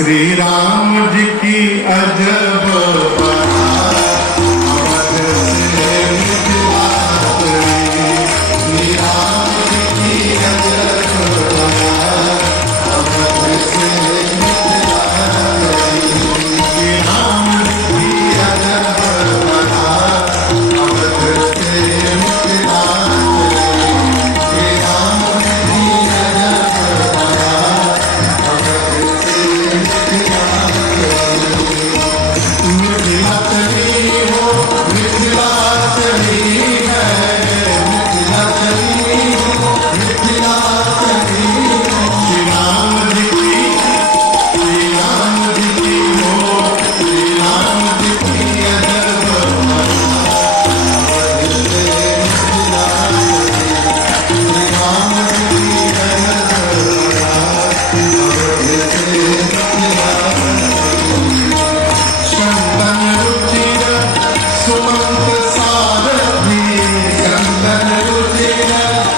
श्री राम जी की अजब बात, अवध से मिथिला तरी। श्री राम जी की अजब बात, अवध से मिथिला तरी। श्री राम जी की अजब बात, अवध से मिथिला तरी। श्री राम जी की अजब बात, अवध से मिथिला तरी हो, मिथिला तरी है, मिथिला तरी हो, मिथिला तरी है। श्री राम जी की, श्री राम जी की हो, श्री राम जी की अजब बात, अवध से मिथिला तरी। श्री राम जी की अजब बात, अवध से मिथिला तरी। चंदन रुचिर सुमंत सारथी, चंदन रुचिर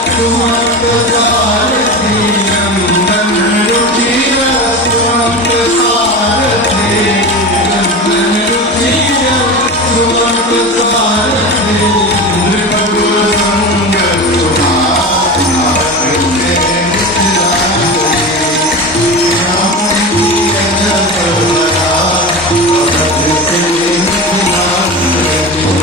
सुमंत सारथी, चंदन रुचिर सुमंत सारथी, चंदन रुचिर सुमंत सारथी। नृपगुर संग सुभाष, अवध से मिथिला तरी। राम की अजब बात, अवध से मिथिला तरी।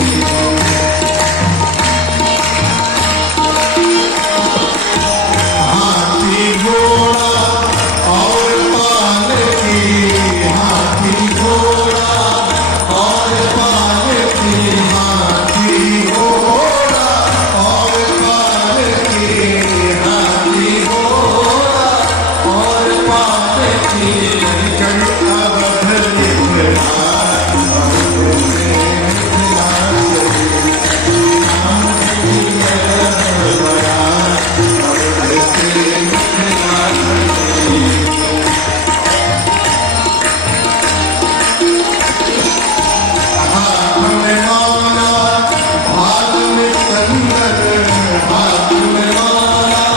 हाथी घोड़ा और पालकी, हाथी घोड़ा और पालकी, हाथी घोड़ा और पालकी, हाथी घोड़ा और पालकी। कल अवध लिखना, अवध से मिथिला तरी। राम जी की अजब बात, अवध से मिथिला तरी। हाथ में माला भाग में चंदन, हाथ में माला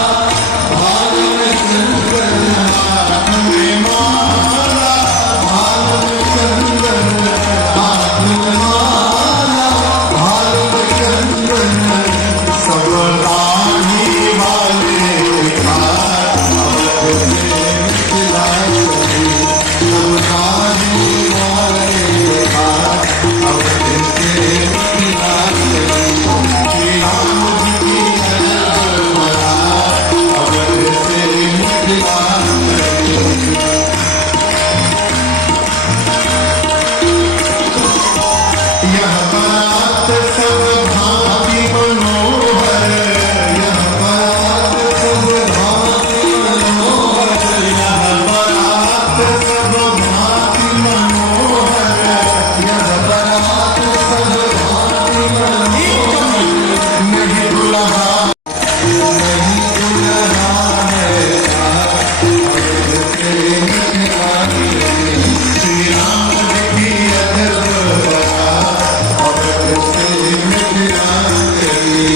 भाग में चंदन, हाथ में माला भाग में चंदन, हाथ में माला भाग में चंदन। सब राही वाले खास, अवध से मिथिला तरी। सब राही वाले खास, अवध से मिथिला तरी। श्री राम जी की अजब बात, अवध से मिथिला तरी। यह बात सब भांति मनोहर, यह बात सब भांति मनोहर, यह बात सब भांति मनोहर, यह बात सब भांति मनोहर। नहीं दुल्हा, नहीं दुल्हा है साथ, अवध से मिथिला तरी। श्री राम जी की अजब बात, अवध से मिथिला तरी।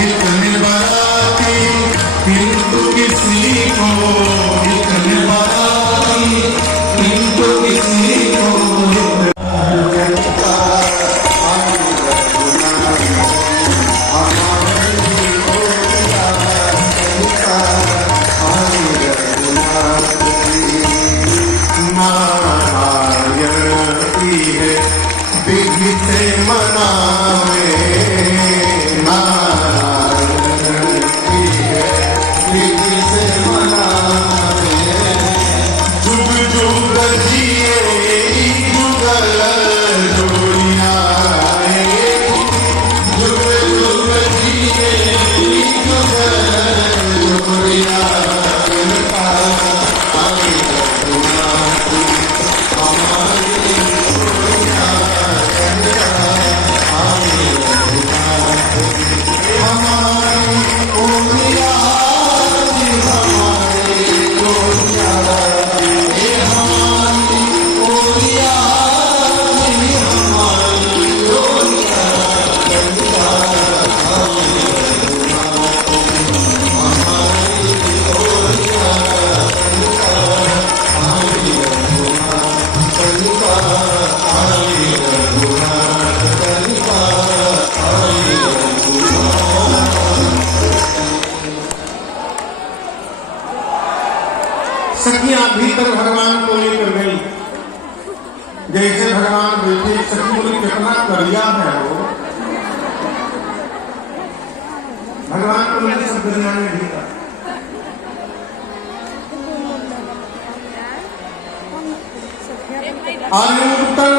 इतने बराती किंतु किसी को, इतने बराती किंतु किसी को। जनता आई रघुनाथ, हमारे को जनता आई रघुनाथ की। नारायण की है विधि से मनावे, नारायण की है विधि से मनावे। सखियां भीतर भगवान को लेकर गई। जैसे भगवान बैठे, सखी बोली कितना करिया है वो। भगवान को मैंने सब दुनिया में भेजा। अनूतन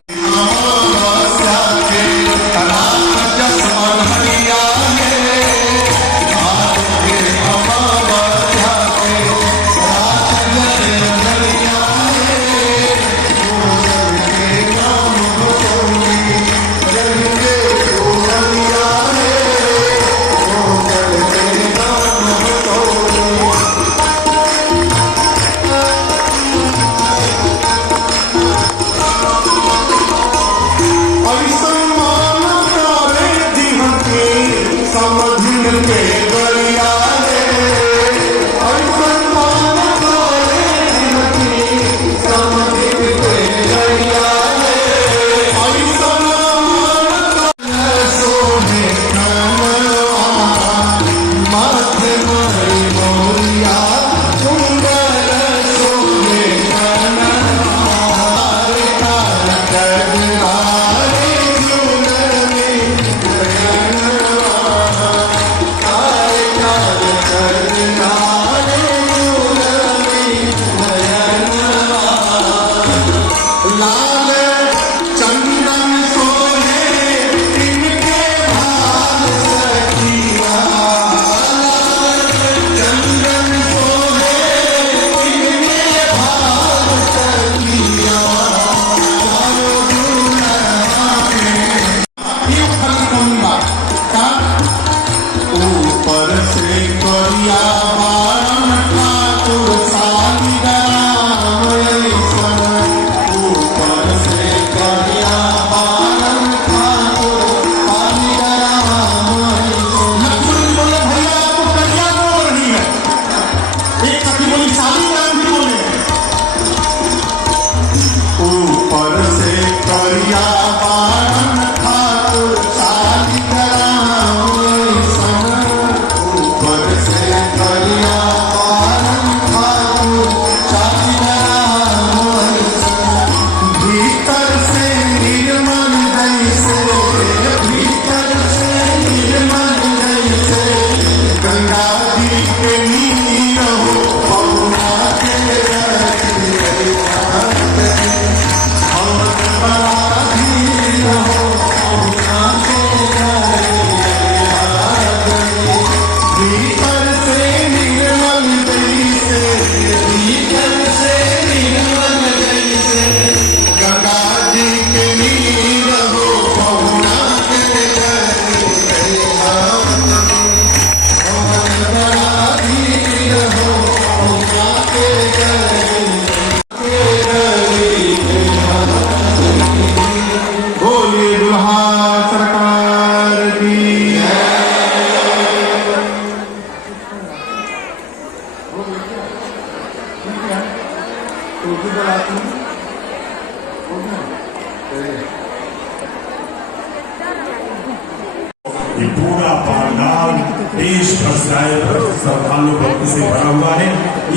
ये पूरा पंडाल देश भर से आए श्रद्धालु भक्त से भरा हुआ है।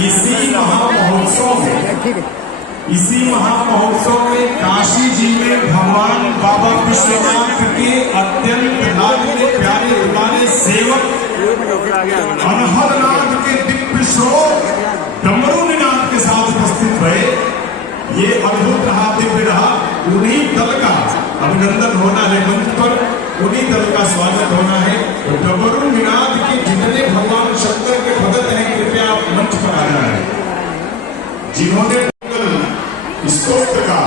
इसी महामहोत्सव में काशी जी में भगवान बाबा विश्वनाथ के अत्यंत लाडले प्यारे दुलारे सेवक अनहदनाथ के दिव्य स्वरूप डमरूनाथ के साथ उपस्थित हुए। ये अद्भुत रहा, दिव्य रहा। उन्हीं दल का अभिनंदन होना है मंच पर, उन्हीं दल का स्वागत होना है। तो डमरूनाथ के जितने भगवान शंकर के भगत हैं, कृपया मंच पर आ जाए। जिन्होंने स्तोत्र का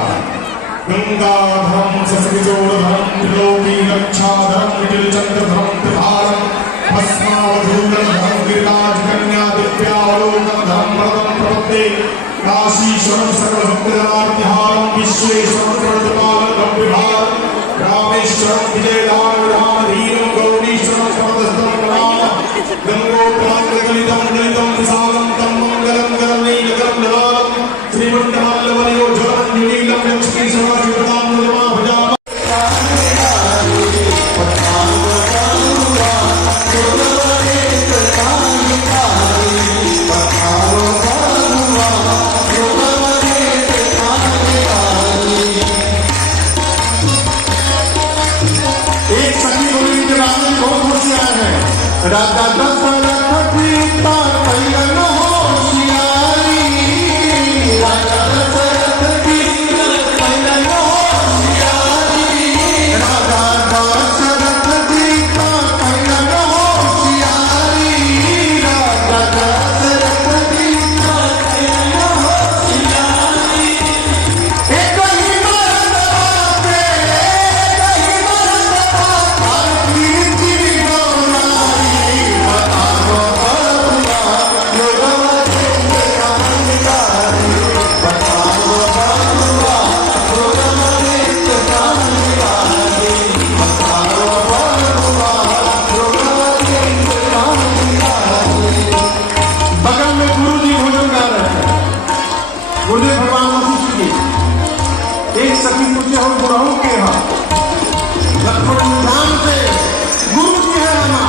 गंगाधरम ससविजोड़धरम त्रिलोकी रक्षाधरम विजलचंद्रधरम त्रिभारम भस्मावधूतधरम गिरिराज कन्या दिव्यावलोकनधरम वरदं प्रपद्ये काशीश्वरं सर्वभक्तजनार्तिहारं विश्वेश्वरं सर्वपालकं विभारं रामेश्वरं विजयदानधीरं गौरीश्वरं समदस्तं प्रणामं गंगोत्तराङ्गलितं गलितं विशालं तं मङ्गलं गरनीलकं ददालं श्रीमण्डमाल्लवनयोज्ज्वलं नीलं लक्ष्मी सदाशिवदां नमः भजामः। राजा दशरथ सीता कैलन होशियारी राजा दशरथ सीता कैलन होशियारी राजा दशरथ सीता कैलन होशियारी राजा दशरथ सीता कैलन होशियारी एक ही मरतबा पे एक ही मरतबा पर कीर्ति गौराई बताओ बबुआ लोगवा के कामगारी बताओ बबुआ लोगवा के कामगारी बताओ बबुआ लोगवा के कामगारी। बगल में गुरु जी भोजन गा रहे हैं, गुरुदेव भगवान वशिष्ठ जी। एक सखी पूछे हो गुरु के हा लक्ष्मण धाम से गुरु जी है रमा।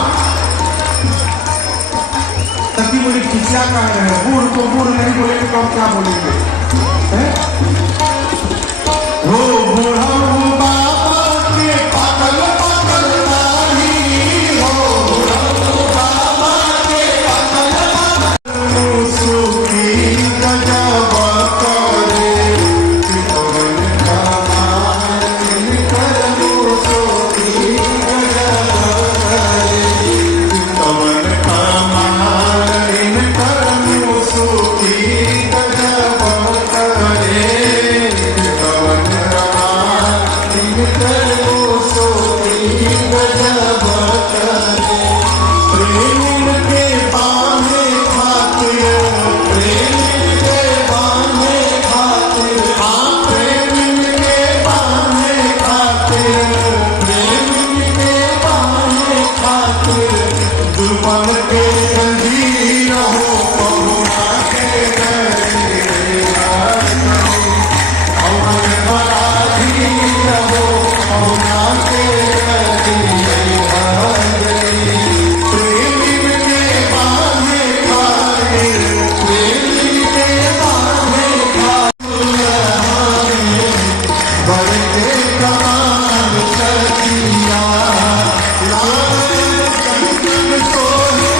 सखी बोले खिसिया कह रहे हैं, बूढ़ को बूढ़ नहीं बोलेंगे तो हम क्या बोलेंगे हैं? हो बूढ़ा बाबा के पागल पागल दाढ़ी हो बूढ़ा बाबा के पागल पागल सुखी गजब करे चितवन का मान करो सुखी गजब करे चितवन का मान करो सुखी गजब करे चितवन का मान करो सुखी गजब करे। प्रेम के बांधे खातिर प्रेम के बांधे खातिर हाँ प्रेम के बांधे खातिर प्रेम के बांधे खातिर दुल्हन के जंजीर हो पहुना के गए और बराधी हो पहुना के प्रेम के बांधे खातिर प्रेम के बांधे खातिर बड़े के कमान सखिया लाल कंचन सोहे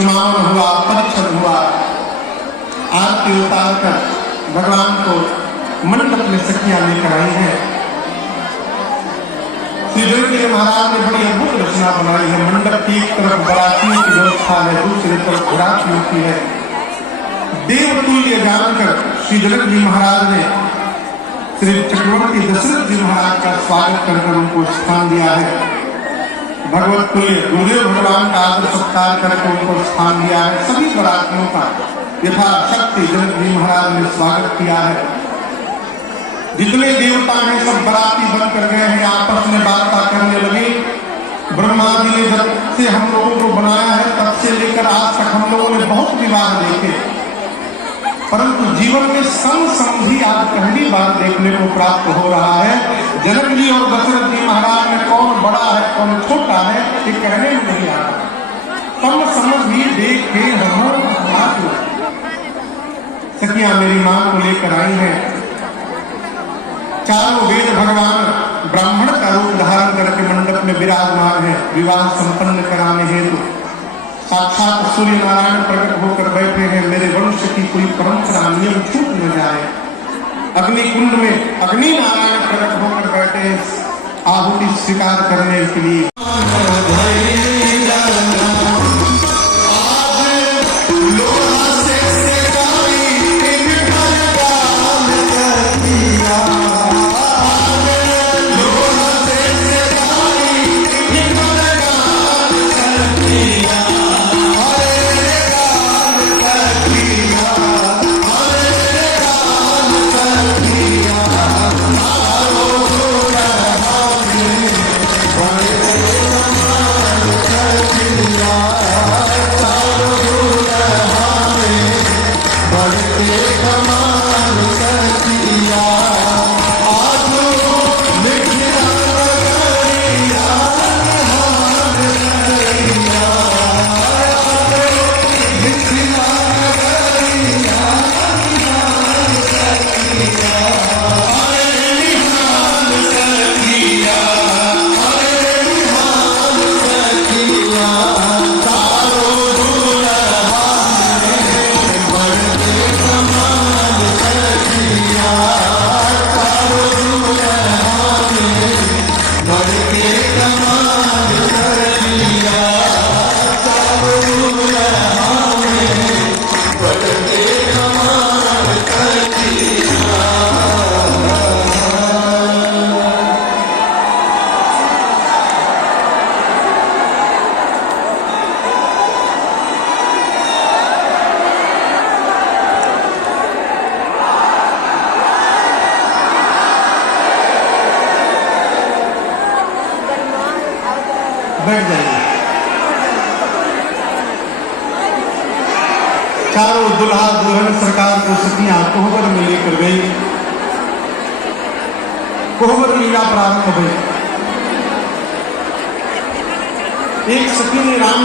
चुमावन हुआ, परिच्छद हुआ, आरती उतार कर भगवान को मंडप में सखियां लेकर आई हैं। श्री जनक जी महाराज ने बड़ी अद्भुत रचना बनाई है। मंडप की एक तरफ बरातियों की व्यवस्था है, दूसरी तरफ घरातियों की है। देवतुल्य जानकर श्री जनक जी महाराज ने श्री चक्रवर्ती दशरथ जी महाराज का स्वागत करके उनको स्थान दिया है। भगवत तुल्य गुरुदेव भगवान का आदर सत्कार करके उनको स्थान दिया है। सभी बरातियों का यथाशक्ति जनक जी महाराज ने स्वागत किया है। जितने देवता हैं सब बराती बन कर गए हैं, आपस में वार्ता करने लगे। ब्रह्मा जी ने जब से हम लोगों को बनाया है तब से लेकर आज तक हम लोगों ने बहुत विवाह देखे, परंतु जीवन में समधि आज पहली बार देखने को प्राप्त हो रहा है। जनक जी और दशरथ जी महाराज में कौन बड़ा है कौन छोटा है ये कहने में नहीं आ रहा। समझ देख के हम सखियां मेरी मां को लेकर आई हैं। चारों वेद भगवान ब्राह्मण का रूप धारण करके मंडप में विराजमान है। विवाह संपन्न कराने हेतु साक्षात सूर्य नारायण प्रकट होकर बैठे हैं। मेरे वंश की कोई परंपरा नियम छूट न जाए। अग्नि कुंड में अग्नि नारायण प्रकट होकर बैठे हैं आहुति स्वीकार करने के लिए। बैठ जाइए। चारों दुल्हा दुल्हन सरकार को सखियां कोहबर में लेकर गई। कोहबर लीला प्रारंभ हुई। एक सखी ने राम